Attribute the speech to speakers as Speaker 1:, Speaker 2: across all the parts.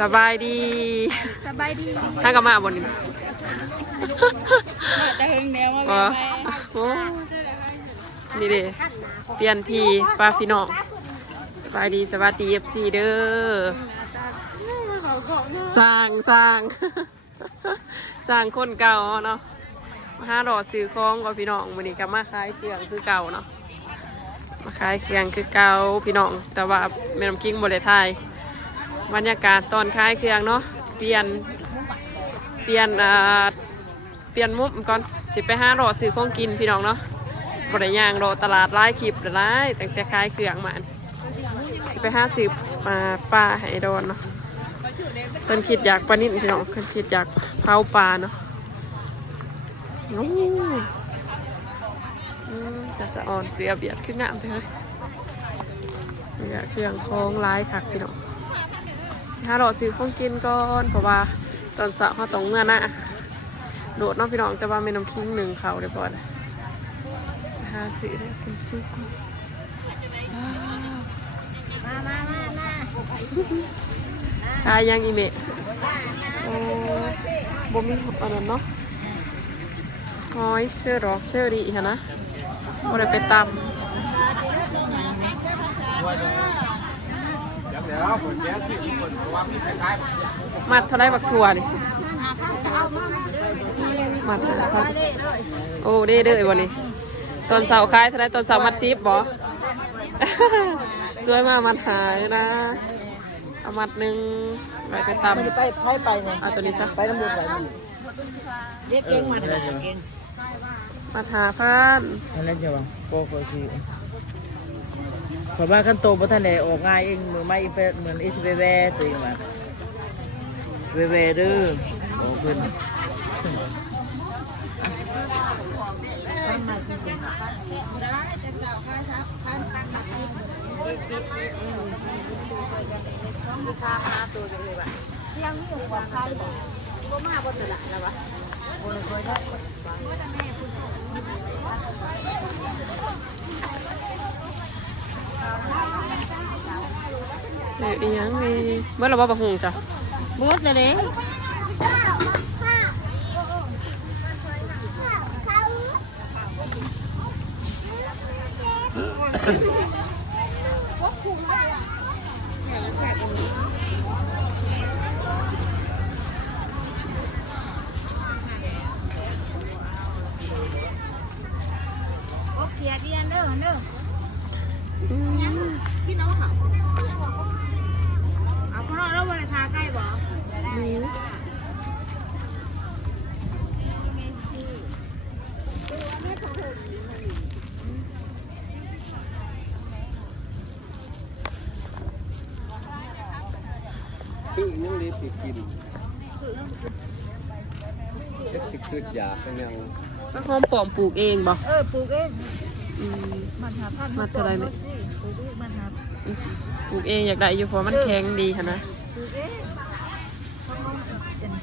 Speaker 1: สบายดี
Speaker 2: สบายดี
Speaker 1: ถ้ากลับมาบนนี้
Speaker 2: มาแต่หึงแนวว่า
Speaker 1: อ๋อโอ้นี่เด้เปลี่ยนทีป้าพี่น้องสบายดีสวัสดีเอฟซีเด้อสร้างสร้างสร้างคนเก่าเนาะมาหาดอซื้อของกับพี่น้องวันนี้กลับมาขายเครื่องคือเก่าเนาะมาขายเครื่องคือเก่าพี่น้องแต่ว่าแม่น้ำกิ้งบริไทย บรรยากาศตอนขายเครื่องเนาะเปลี่ยนเปลี่ยนอ่าเปลี่ยนมุมก่อนสิไปห้ารอซื้อของกินพี่น้องเนาะบริย่างรอตลาดไล่คลิปหลายตั้งแต่ขายเครื่องมาอันสิไปห้าสิบมาปลาให้โดนเนาะเพิ่นคิดอยากปลานิ่นพี่น้องเพิ่นคิดอยากเผาปลาเนาะโอ้อืมแต่จะอ่อนเสือเบียดขึ้นงามเลยเสือเครื่องคล้องร้ายคักพี่น้อง ห้ารอซื้อของกินก่อนเพราะว่าตอนเสาร์เขาต้องเมื่อหน้าโดดเน้องพี่น้องแต่ว่าไม่น้ำคิงหนึ่งเขาเดี๋ยวก่อนหาซื้อได้เป็นซุปว้าว
Speaker 2: มามามามา
Speaker 1: ขายยังอีเมะโอ้บ่มีอันนั้นเนาะหอยเชื่อรอกเชื่อดีฮะนะบ่ได้ไปตำ มัดเท่าไรบักถั่วนี่มัดละพันโอ้เด้เด้วันนี้ ตอนเสาร์ขายเท่าไรตอนเสาร์มัดซิบบ่สวยมากมัดหายนะเอามัดหนึ่งไปไปตำ
Speaker 3: ไปไปไปไปเนี่ย
Speaker 1: เอาตัวนี้ซะ
Speaker 3: ไปตำรวจไปเรียกเก่งมาหาเก่ง
Speaker 1: มัดหาพัน
Speaker 3: นั่นแหละจะว่าโปรโคชี ขอบ้าขั้นโตบ่ทันได้ออกง่ายเองมือไม่เฟเหมือนอิสเวเวตัวเองว่าเวเวเด้อโอ้เพิ่น
Speaker 1: เสียอี หยังนี่เมื่อเราบ่ประหงจ้ะ
Speaker 2: เบิดเลยเด้ โอเคเดียนเด้อเด้อ
Speaker 1: อืม
Speaker 2: พี่น้องเขาเอาเพราะเราวันราคาใกล้บ่
Speaker 4: ชื่อยังดีสิกินเจ็ดสิขึ้นอยากเป็นยัง
Speaker 1: มะหอมปลอมปลูกเองบ่
Speaker 3: เออปลูกเอง
Speaker 1: อืม
Speaker 3: มันหาพัน
Speaker 1: มาเท่าไหร่เนี่ย
Speaker 3: ปลูกเองมันหา
Speaker 1: ปลูกเองอยากได้อยู่เพราะมันแข็งดีค่ะนะ
Speaker 3: ปลูกเอง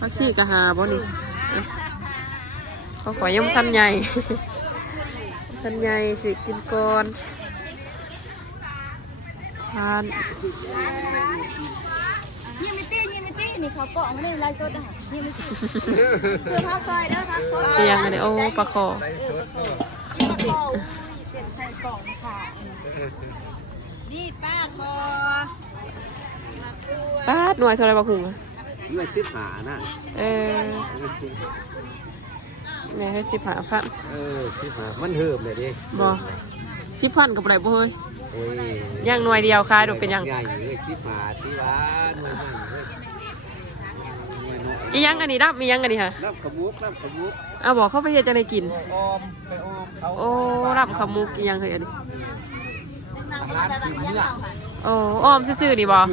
Speaker 1: พักซี่กะหาบ่นี่เอ้าเขาขอยังทันใหญ่ทันใหญ่สิกินก่อนทาน
Speaker 2: ยิงมิตี้ยิงมิตี้นี่เขาเกาะมันนี่ลายสดอะยิงมิตี้เสื้อผ้าซอยเด้อผ้าซอย
Speaker 1: เตียงอันนี้โอ้ปลาคอ
Speaker 2: ที่มาคอเปลี่ยนใส่กล่องค่ะนี่ป้าคอ
Speaker 1: ป้าดหน่วยเท่าไรบักหุงอะ
Speaker 4: เมื่อสิบหานะ
Speaker 1: เออแม่ให้สิบหาพัน
Speaker 4: เออสิบหามันเหิมเลยดิ
Speaker 1: บ่สิบพันกับไรบ่เฮ้ย
Speaker 4: โอ้ย
Speaker 1: ย่างหน่วยเดียวขายดูเป็นหยัง
Speaker 4: ใหญ่เลยสิบหาที่ว่าหน่วยนั่นเลยหน่วยน้อย
Speaker 1: อีหยังอันนี้ดับอีหยังอันนี้ค่ะ
Speaker 4: น้ำขมุกน้ำขมุก
Speaker 1: เอาบอกเข้าไปเฮ็ดจังไดกิน
Speaker 3: ออมไปออมเขา
Speaker 1: โอ้รับขมุกอีหยังเฮ้ยอันนี้โอ้อ้อมซื่อๆนี่บ่
Speaker 4: อา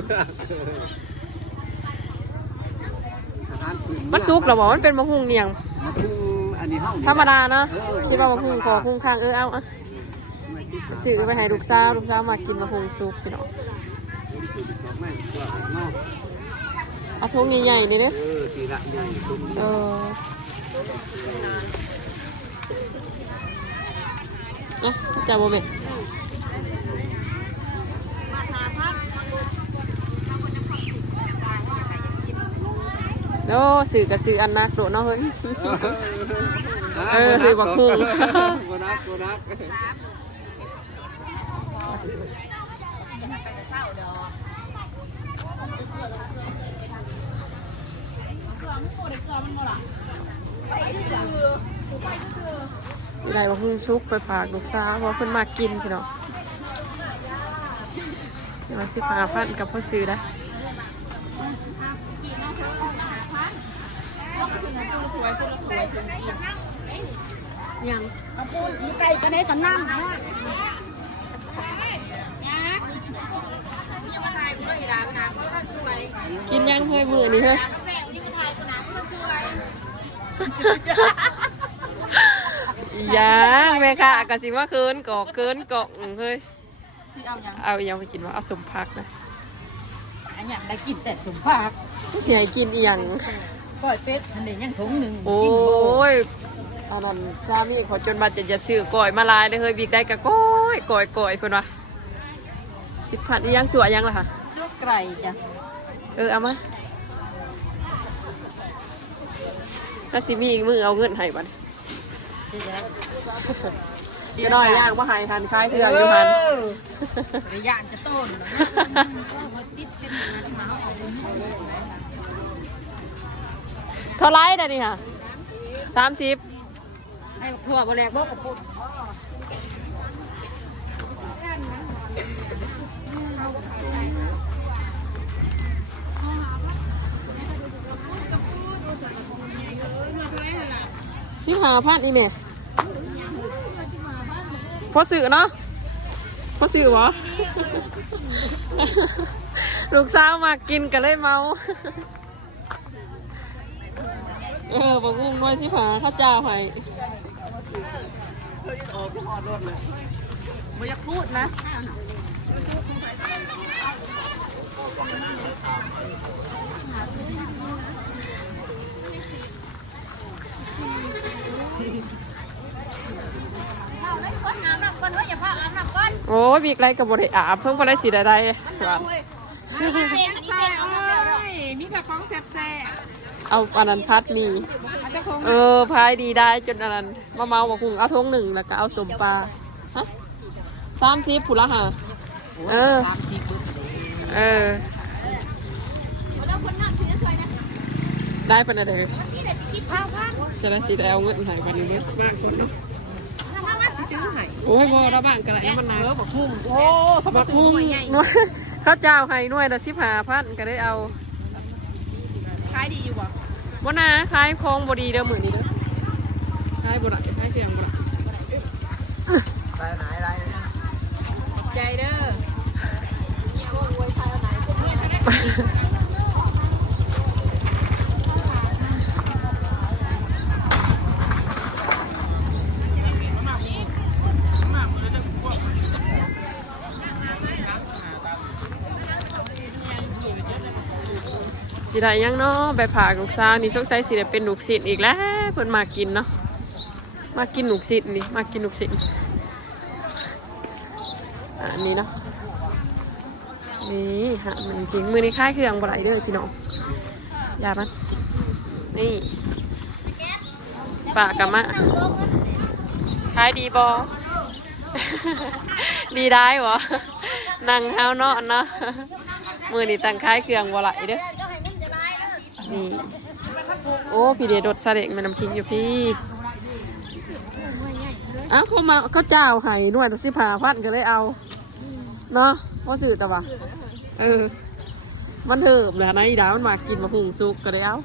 Speaker 4: หารพื้น
Speaker 1: มันสุกแล้วบ่มันเป็นมะฮุงเนียง
Speaker 4: มันคืออันนี้เฮานี่
Speaker 1: ธรรมดานะคิดว่ามะฮุงขอฮุงข้างเออเอาอะซื้อไปให้ลูกสาวลูกสาวมากินมะฮุงสุกพี่น้องเอาทงใหญ่ๆนี่เด้อ
Speaker 4: เออทีละใหญ่ตุ้ม
Speaker 1: เออนะจ่าโมเมนต์ โอ้สื่อกับสื่ออันนักโดดเนาะเฮ้ย เออซื้อบักฮู้
Speaker 4: โบนัสโบนัส
Speaker 1: สิได้ว่าหุ้งชุกไปฝากลูกสาวเพราะเพิ่นมากินพี่น้องเดี๋ยวสิพาฟันกับพ่อซื้อ ได้ยัง
Speaker 2: เอาปูนไก่กันได้กันน้ำ
Speaker 1: กินยังเฮ้ยมือนี่เฮ้ยยังแม่ค่ะกะสิว่าเคินกอกเคินกอกเฮ้ย
Speaker 2: สิเอาอย่าง
Speaker 1: เอาอีหยังไปกินว่าเอาสมพักนะ
Speaker 2: อันอย่างได้กินแต่สมภาค
Speaker 1: เสียกินอีหยัง
Speaker 2: ก้อยเป็ดอันนี้ยังถุงหนึ่ง
Speaker 1: โอ้ยอันนั้นสามีขอจนมาจะจะชื่อก่อยมาลายเลยเฮ้ยบีกได้กะก้อยก่อยก่อยเพิ่นว่าสิบพันอีหยังสวยยังล่ะค่ะ
Speaker 2: ซุปไก่จ้ะ
Speaker 1: เออเอามาถ้าสิมีอีกมือเอาเงินให้บัดจะน้อยย่างว่าให้หันคล้ายเถื่อนอยู่หัน
Speaker 2: ระยะจะต้น
Speaker 1: เท่าไรเด้อนี่ค่ะสามสิบ
Speaker 2: ไอ้ถั่วบะแลกบ่กับปุ้น
Speaker 1: สิบห้าพันอีเมพอสื่อเนาะพอสื่อบ่ลูกสาวมากินกันเลยเมา เออบอกงุ้งน้อยสิผาข้าวเจ้าให้
Speaker 2: ไม่อยากพูดนะ
Speaker 1: โอ้ยบีกไรกับบริอาบเพิ่งพอได้สีใดๆว่า
Speaker 2: มีแต่ของแซ่บ
Speaker 1: เอาอันนั้นพัดมีเออพายดีได้จนอันนั้นมาเมาบอกคุงเอาทงหนึ่งแล้วก็เอาสมปลาฮะสามสิบผุละค่ะเออ
Speaker 2: สามสิบ
Speaker 1: เออ ได้ปะนะเด้อจะได้สีได้เอาเงินหายกันเยอะมากคนเนาะโอ้ยบอระบ้างกันไรมันนะ
Speaker 2: บักหุ่งโอ้ส
Speaker 1: บักมุงหน่วยข้าวเจ้าให้หน่วยละสิบห้าพันก็ได้เอา
Speaker 2: ขายดีอยู่บ่
Speaker 1: บ่นาขายของบ่ดีเด้อมื้อนี้เด้อขายบ่ได้ขายเสียงบ่ได้
Speaker 3: ไปไหนไร
Speaker 2: ใจเด้อ
Speaker 1: สิได้ยังเนาะไปผากลูกสาวนี่สงสัยสิได้เป็นลูกศิษย์อีกแล้วเพิ่นมากินเนาะมากินลูกศิษย์นี่มากินลูกศิษย์อันนี้เนาะนี่ฮะมันจริงมือนี้คล้ายเครื่องบ่ไหลเด้อพี่น้องอย่ามันนี่ปากกะมะขายดีบอดีได้บ่นั่งเฮานาะเนาะมือนี้ตั้งคล้ายเครื่องบ่ไหลเด้อ นี่ โอ้พี่เดชรถซาเด็กมันน้ำคิงอยู่พี่อ้าวเขามาเขาเจ้าให้หน่วยละสิบห้าพันก็เลยเอา เนาะว่าสื่อแต่ว่าเออ มันเถิมแหละนะอีดามันมากินมาหุงซุกก็เลยเอา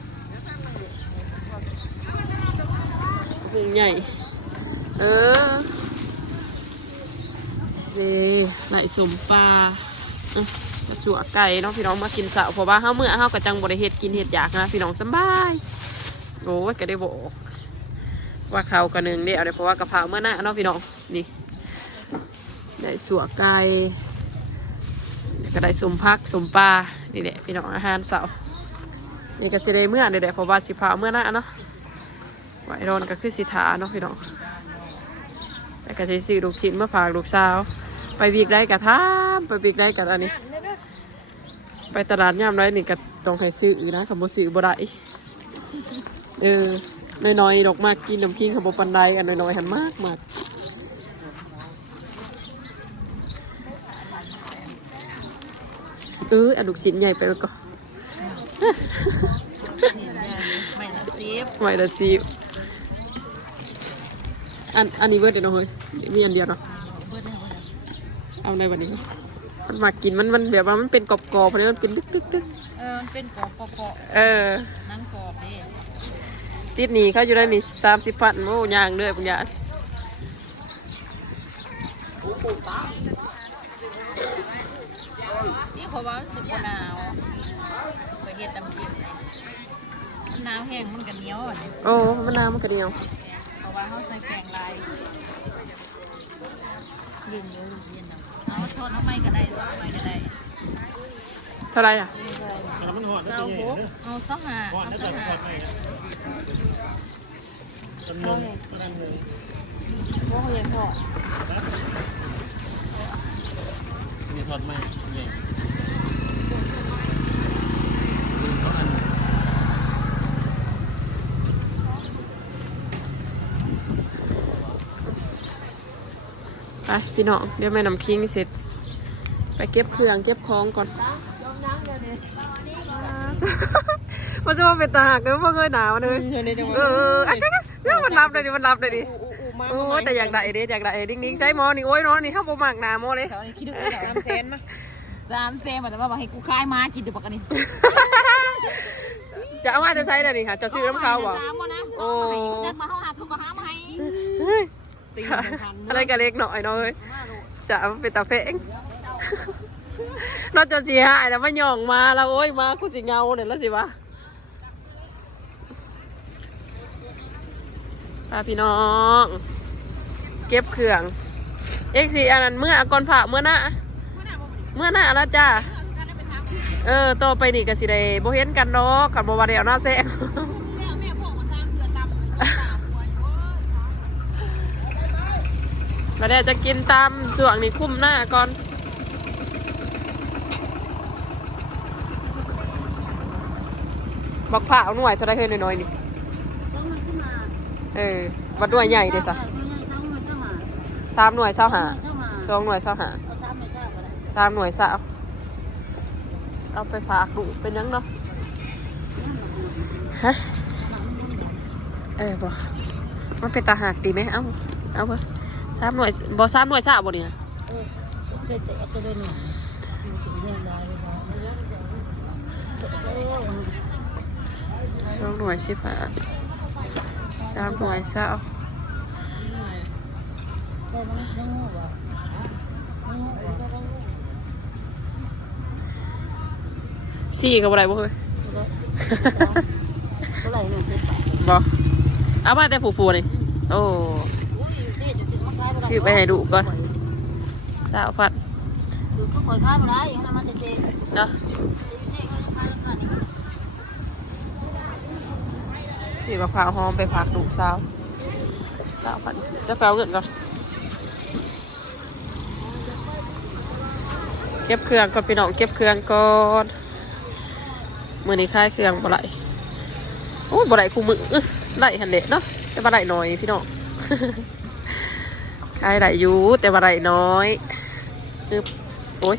Speaker 1: หุงใหญ่ เออนี่ไหลสมปลาอะมา สัวไก่เนาะพี่น้องมากินเสาเพราะว่าเฮาเมื่อเฮากะจังบริเฮ็ดกินเฮ็ดอยากนะพี่น้องสบายโอ้ยก็ได้บอกว่าเขาวกระนึงเดียวเดี๋ยวเพราะว่ากะเพราเมื่อหน้าเนาะพี่น้องนี่ได้สัวไก่ก็ได้สมพักสมปลานี่แหละพี่น้องอาหารเสานี่ก็จะได้เมื่อเดี๋ยวเพราะว่าสิพาเมื่อหน้าเนาะไหวรอนก็คือสิทาเนาะพี่น้องแต่ก็จะซื้อลูกชิ้นมาฝากลูกสาว ไปวีกได้กะทามไปวีกได้กะอันนี้ ไปตลาดย่ามไรนี่ก็ต้องให้ซื้อนะคำว่าซื้อบ่ได้เออน้อยๆดอกมากกินน้ำคิงขบปันไดอันน้อยๆหันมากมากเอออันลูกชิ้นใหญ่ไปแล้วก็
Speaker 2: ไม่ละสิบ
Speaker 1: ไม่ละสิอันอันนี้เวิร์ดเดี๋ยวเนาะเฮ้ยมีอันเดียวเนาะ
Speaker 2: เอา
Speaker 1: ในวันนี้ มันมากินมันมันแบบว่ามันเป็นกรอบๆเพราะนี้มันเป็นดึกดึกดึก
Speaker 2: เออมันเป็นกรอบเปาะ
Speaker 1: เออ
Speaker 2: ๆนั่งกรอบนี่
Speaker 1: ติดหนีเขาอยู่ได้นี่สามสิบพันโอ้ยางเลยปัญญา
Speaker 2: นี่เพราะว่ามันสึกว่าหนาวไปเฮ็ดตำกินมันหนาวแห้งมันก็เหนียวอะเนี่ย
Speaker 1: โอ้มันน้ำมันกระเดียว
Speaker 2: เพราะว่าเขาใส่แกงลายเย็นเยอะเย็น เนาะเอาทอดน้ำไม่ก็ได้ทอดน้ำไม่ก็ได้
Speaker 1: เท่าไหรอะ
Speaker 2: เจ้าบุกเอาสองหาเอาสองหา
Speaker 1: โอ้ยทอด
Speaker 4: มีทอดไหมเนี่ย
Speaker 1: พี่น้องเดี๋ยวแม่น้ำคิงเสร็จ ไปเก็บเครื่องเก็บของก่อนมันจะมาเป็นตาหักเลยเพราะเคยหนาวเลยเอออะเนี่ยมันรับเลยดิมันรับเลยดิโอ้ยแต่อยากได้เด้อยากได้ดิ้งดิ้งๆใช้หมอนี่โอ้ยเนาะนี่ข้าวโพมากหนาโมเลย
Speaker 2: แถวนี้คิดดูว่าสามเซนมาสามเซนแต่ว่าบอกให้กูคลายมากินเดี๋ยวปกติ
Speaker 1: จะเอามาจะใช้ได้นี่ค่ะจะซื้อน้ำเขาบ่
Speaker 2: สามบ่นะ
Speaker 1: โอ้
Speaker 2: จัดมาเขาหาเขาก็หามาให้
Speaker 1: อะไรก็เล็กหน่อยเนาะเว้ยจะเอาเป็นตาเฟงนอกจากสีหายแล้วมันหย่องมาแล้วโอ้ยมากูสิเงาเนี่ยแล้วสิวะพาพี่น้อง เก็บเครื่อง เอ็กซีอันนั้นเมื่อก่อนผ่าเมื่อหน้าเมื่อหน้าแล้วจ้าเออต่อไปนี่ก็สิได้บ่เห็นกันเนาะขันบ่ว่าได้เอาหน้าแซง แล้วเดี๋ยวจะกินตามช่วงนี้คุ้มหน้าก่อนบักผ่าเอาหน่วยจะได้เฮ้ยน้อยๆนี่
Speaker 2: ต้องมันขึ้นมา
Speaker 1: เออวัดหน่วยใหญ่เด้สะ
Speaker 2: ต้องมันต้องมา
Speaker 1: สามหน่วยเศร้าหา
Speaker 2: ต้องมา
Speaker 1: สองหน่วยเศร้าหา
Speaker 2: เอาซ้ำไม่ใช่ก็ได้
Speaker 1: สามหน่วยเศร้าเอาไปฝากดูเป็นยังเนาะฮะเออบ่มันเป็นตาหักดีไหมเอาเอาบ่สามหน่วยบ่สามหน่วยเศร้าบ่เนี่ย
Speaker 2: เจ๊เจ๊ก็ได้หนึ่งเรื่องได้เลย
Speaker 1: สองหน่วยสิบห้าสามหน่วยเศร้า
Speaker 2: ได้มันยังงูบ่
Speaker 1: สี่กับอะไรบ่เฮ้ย
Speaker 2: เท่าไหร่หนึ่งเจ็ดบาท
Speaker 1: บ่เอามาแต่ผูผูนี่โอ้ ซื้อไปให้ดูก่อนสาวพัน
Speaker 2: คือก็คอยขายบ่ได้ให้มันเจ๊
Speaker 1: เนาะ
Speaker 2: เจ๊เขาขายราคานี้
Speaker 1: สีมะพร้าวหอมไปพักดูสาวสาวพันจะแปลเงินก่อนเก็บเครื่องก่อนพี่น้องเก็บเครื่องก่อนมือนี้ค่ายเครื่องบ่ไหลโอ้ยบ่ไหลคู่มืออื้อไหลหันเละเนาะแต่บ่ไหลน้อยพี่น้อง ได้ไหลอยู่แต่ว่าไหลน้อยคือโอ้ย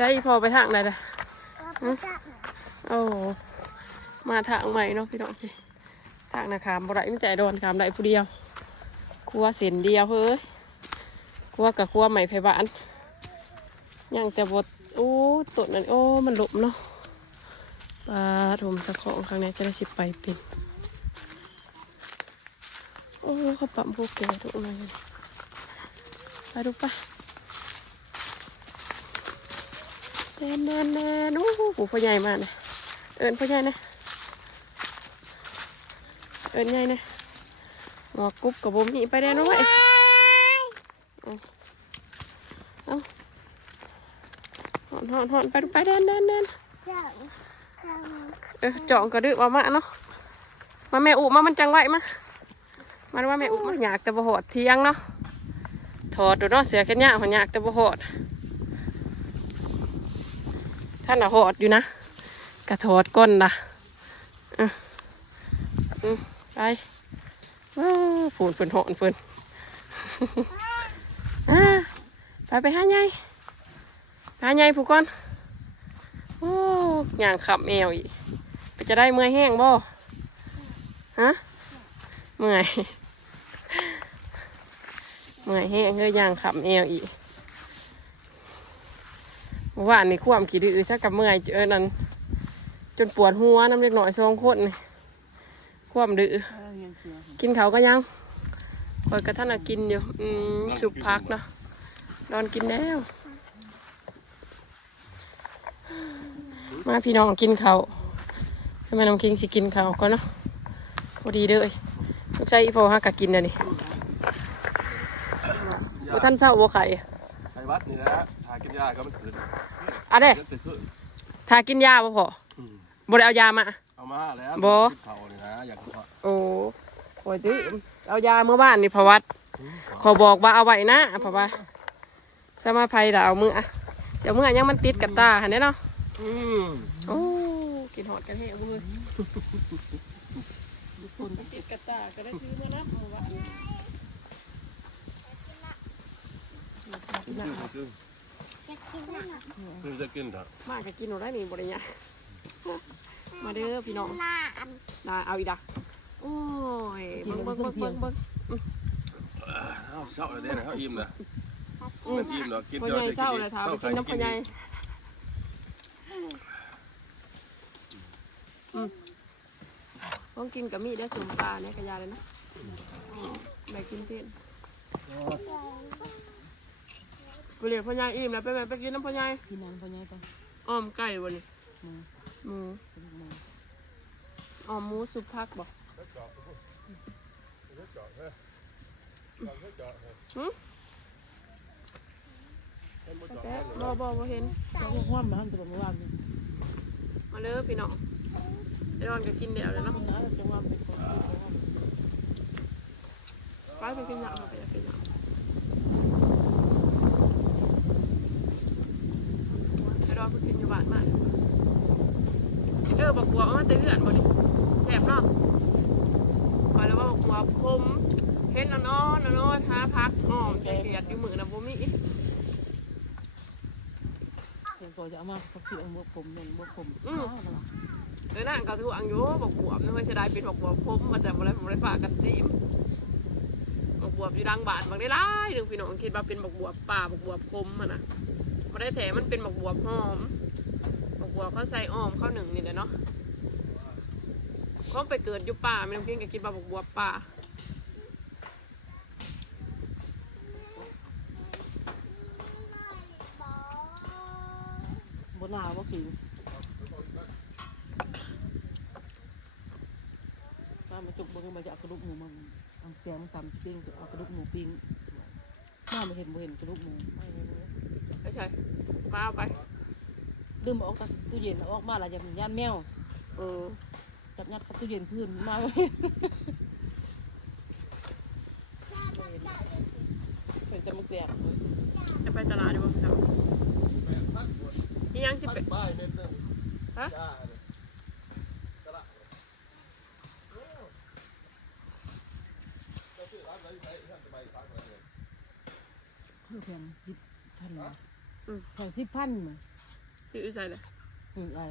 Speaker 1: ใช่พอไปทางไหนล่ะโอ้มาทางใหม่เนาะพี่น้องพี่ทางนาคามบ่ได้มีแต่โดนคามได้ผู้เดียวครัวเส้นเดียวเฮ้ยครัวกับครัวใหม่ไผบ้านยังแต่บดโอ้ต้นนั่นโอ้มันหลบเนาะปลาถมสะของข้างในจะได้สิไปเป็นโอ้เขาปั๊มพวกแกทุกนั่นไปดูปะ แน่นแน่นแน่นโอ้โหพ่อใหญ่มากนะเอิญพ่อใหญ่นะเอิญใหญ่นะหมวกกุ๊บกับผมนี่ไปได้น้อยเอาเอาหอนหอนหอนไปไปเดินเดินเดินเออเจาะกระดึกว่ามาเนาะมาแม่อุมามันจังไหวมามาดูว่าแม่อุมาอยากแต่บ่หอดเที่ยงเนาะถอดดูเนาะเสือแค่เนี้ยหันอยากแต่บ่หอด ท่านน่ะหอดอยู่นะกระโถดก้นนะอืมอืมไปว้าวผูนเพิ่นหอนเพิ่นไปไปหาใหญ่หาใหญ่ผู้ก่อนโอ้ยางขับแมวอีกไปจะได้เมื่อยแห้งบ่ฮะเมื่อยเมื่อยแห้งเฮ้ยยางขับแมวอีก มื่อวานนี่ความขี้ดื้อซะกับเมื่อยเจอนั่นจนปวดหัวน้ำเล็กหน่อยสองคนนี่ความดื้อกินเขาก็ยังคอยกระท่านกินอยู่อืมสุปพักเนาะนอนกินแล้ว มาพี่น้องกินเขาวให้แม่น้ำคิงสิกินเขาก็เนาะพอดีเลยลูกชายอีพอฮักกะกินนะนี่ท่านเศร้าบัวไข่
Speaker 4: วัดนี่นะทากินยาก็มันขึ้น
Speaker 1: อะเด้
Speaker 4: เดี๋ยวติดขึ้น
Speaker 1: ทากินยาบ่พอ
Speaker 4: อืม
Speaker 1: บ่ได้เอายามา
Speaker 4: เอามาแล้ว
Speaker 1: บ่
Speaker 4: เขานี่นะอยากกิน
Speaker 1: โอ้โหดิเอายาเมื่อบ้านนี่พะวัดขอบอกว่าเอาไว้นะเพราะว่าสมาภัยเราเอามืออะเดี๋ยวมือยังมันติดกับตาเห็นไหมเนาะ
Speaker 4: อืม
Speaker 1: โอ้กินหอดกันแห้งมือมันติดกับตาก็ได้ซื้อมานับ มือวะ
Speaker 4: กินกินกินจะกินเถอะ
Speaker 1: มากก็กินหนูได้นี่บริญญามาเด้อพี่น้องนาเอาอีกดะโอ้ยเบิ้งเบิ้งเบิ้งเบิ้งเบิ้ง
Speaker 4: เอาเศร้าเลยเด้นะเขาอิ่มเลยมันอิ่มเนาะกิน
Speaker 1: พ่อ
Speaker 4: เดี๋ยว
Speaker 1: ใหญ่
Speaker 4: จะ
Speaker 1: เศร้าเลยถามไปกินน้ำพ่อใหญ่อืมต้องกินกับมีดได้อสมปลาเนี่ยกระยาเลยนะไปกินเพื่อน ไปเรียกพ่อใหญ่อิ่มแล้วไปไหมไปกินน้ำพ่อใหญ่
Speaker 3: พี่น้องพ่อใหญ่ไป
Speaker 1: อ้อมไก่วันนี้
Speaker 3: หมู
Speaker 1: หมู
Speaker 3: เป็นหมู
Speaker 1: อ้อมหมูสุปพักบอกหืมแป๊บบอบอบอเห็น
Speaker 3: แล้วก็ความมันจะเป็นว่ามี
Speaker 1: มาเลยพี่น้องไอ้รอนก็กินเดี๋ยวเลยเนาะ
Speaker 3: คนนั้นจะว่าเป็นคนที่เขาว่า
Speaker 1: ไปไปกินยาไปกินยาไอ้รอนเพิ่งกินอยู่บ้านมาเออบักบัวเอามันเตือนบ่ดิแสบเนาะคอยแล้วว่าบักบัวคมเห็นแล้วเนาะแล้วเนาะท้าพักอ้อมใจเกลียดอยู่มือนะบ่มี
Speaker 3: เดี๋ยวก็จะเอามาเขาเกี่ยวบวกผมหนึ่งบวกผม
Speaker 1: เดี๋ยวนั่นก็ทวงอยู่บักบวบนึกว่าจะได้เป็นบักบวบคมมาแต่บ่ได้บ่ได้ฝากกันซิมบักบวบอยู่ดังบานบักได้หลายหนึงพี่น้องคิดว่าเป็นบักบวบป่าบักบวบคมอะนะบ่ได้แถมมันเป็นบักบวบหอมบักบ วบเขาใส่อ้อมเข้าหนึ่งนี่แหละเนาะเขาไปเกิดอยู่ป่าไม่ต้องกินก็คิดว่าบักบวบป่า
Speaker 3: บนหนาวว่ากินถ้ามาจุกบนมาจะเอากระดูกหมูมาเอาแกงตำปิ้งเอากระดูกหมูปิ้งน่าไม่เห็นบ่เห็นกระดูกหมูไม่เลย
Speaker 1: ไม่ใช่มาเอาไป
Speaker 3: ตื้มออกจากตู้เย็นออกมาแล้วจะมีย่านแมว
Speaker 1: เออ
Speaker 3: จับยัดเข้าตู้เย็นพื้นมาไว้เป็นจะมุกเสียบ
Speaker 1: จะไปตลาดดีกว่าจ้ะนี่ยังสิ
Speaker 4: เป็น
Speaker 1: ฮะ
Speaker 4: เพื่
Speaker 2: อนสิบพัน
Speaker 1: เพื่
Speaker 2: อนสิพันมั้
Speaker 1: ซื้อใส่เลย
Speaker 2: อืมไอ้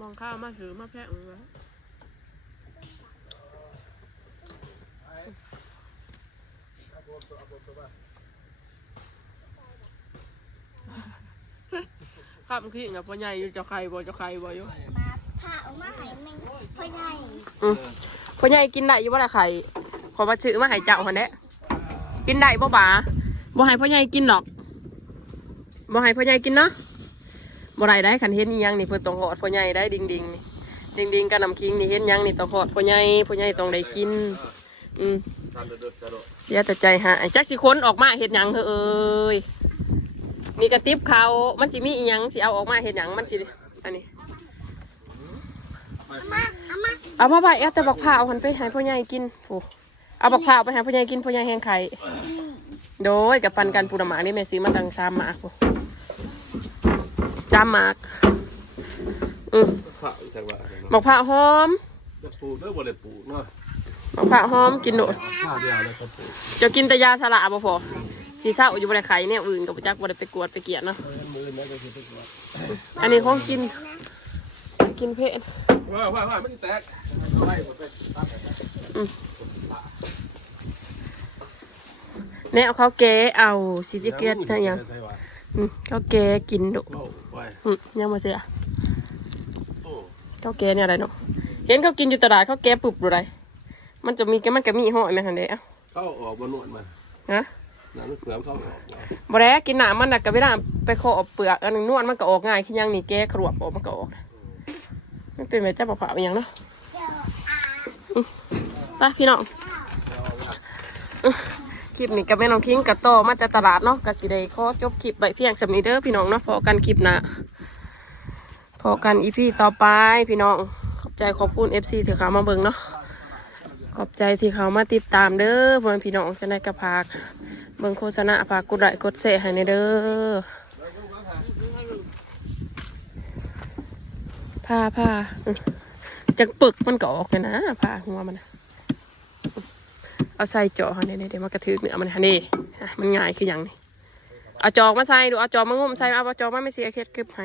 Speaker 1: มองข้าวมาถือมาแพะเลยข้ามขี้กับพ่อใหญ่อยู่เจ้าใครบ่เจ้าใครบ่อยู่
Speaker 5: มา ผ่าออกมาให้แม่งพ่อใหญ่
Speaker 1: อืมพ่อใหญ่กินได้อยู่บ่ล่ะไข่ขอมาซื้อมาให้เจ้าหันแหละกินได้บ่บ่าบ่ให้พ่อใหญ่กินหรอกบ่ให้พ่อใหญ่กินเนาะบ่ได้ได้คันเห็นอีหยังนี่เพิ่นต้องหอดพ่อใหญ่ได้ดิงดิงนี่ดิงดิงกับน้ำคิงนี่เห็นหยังนี่ต้องหอดพ่อใหญ่พ่อใหญ่ต้องได้กิน อืมเสียแต่ใจหายจักสิค้นออกมาเห็ดหยังเถอะเอ้ยนี่กระติบเขามันสิมีอีหยังสิเอาออกมาเห็ดหยังมันสิอันนี้
Speaker 5: เอามา
Speaker 1: เอามาไปเอาแต่บักผ่าวหันไปให้พ่อใหญ่กินโอ้เอาบักผ่าวไปให้พ่อใหญ่กินพ่อใหญ่แห้งไข่โดยกับปันกันปูดหมานี่แม่ซื้อมาตั้งสามหมากพูจามหมากอืม
Speaker 4: ข้าวจังหวะ
Speaker 1: บักผ่าวหอม
Speaker 4: จะปลูกเด้อบ่ได้ปลูกเนาะ
Speaker 1: บักผ่าวหอมกินโดด
Speaker 4: ข้าวเดียวเลยครับปลูก
Speaker 1: เจะกินแต่ยาสละบ่พอสีเศร้าอยู่บ่ได้ไข่เนี่ยอื่นกับจักบ่ได้ไปกวดไปเกลียดเนาะ
Speaker 4: มือนั่นก็คือตัว
Speaker 1: อันนี้ของกิน กินเพชร
Speaker 4: ว่าว่าว่ามันแตกไล่หมดไป
Speaker 1: เนี่ยเอาข้าวแกะเอาซิจิเกตนะยัง
Speaker 4: ใช่ว่า
Speaker 1: อืมข้าวแกะกินดุ
Speaker 4: โอ้ไป
Speaker 1: อืมยังมาเสีย
Speaker 4: โอ้
Speaker 1: ข้าวแกะเนี่ยอะไรเนาะเห็นเขากินอยู่ตลาดข้าวแกะปุบดูไรมันจะมีแกมันก็มีห่อยไหมทันเดียว
Speaker 4: เข้าออกบนนวดมา
Speaker 1: ฮะ
Speaker 4: น้ำเกลือเข้าออก
Speaker 1: บ่ได้กินหนามันน่ะก็เวลาไปขอเอาเปลือกอันนึงนวดมันก็ออกง่ายขี้ยังนี่แกะขรวบออกมันก็ออก มันเป็นแบบเจ้าบ่าวๆอย่างเนาะอืมไปพี่น้องคลิปนี้กับแม่น้องคิงกับโตอมาจากตลาดเนาะกับสิได้ขอจบคลิปไว้เพียงสำนี้เด้อพี่น้องเนาะพอกันคลิปหนะพอกันอีพีต่อไปพี่น้องขอบใจขอบคุณเอฟซีที่เขามาเบิ่งเนาะขอบใจที่เขามาติดตามเด้อเพื่อนพี่น้องจะได้กระพากเบิ่งโฆษณาพากกดไลค์กดแชร์ให้ในเด้อ ผ้าผ้าจากปึกมันก็ออกเลยนะผ้าหัวมันเอาใส่จอกเนี่ยเดี๋ยวมากระถือเนื้อมันฮะนี่มันง่ายคืออย่างนี้เอาจอกมาใส่ดูเอาจอกมางุ่มใส่เอาจอกมาไม่เสียเคล็ดกึบให้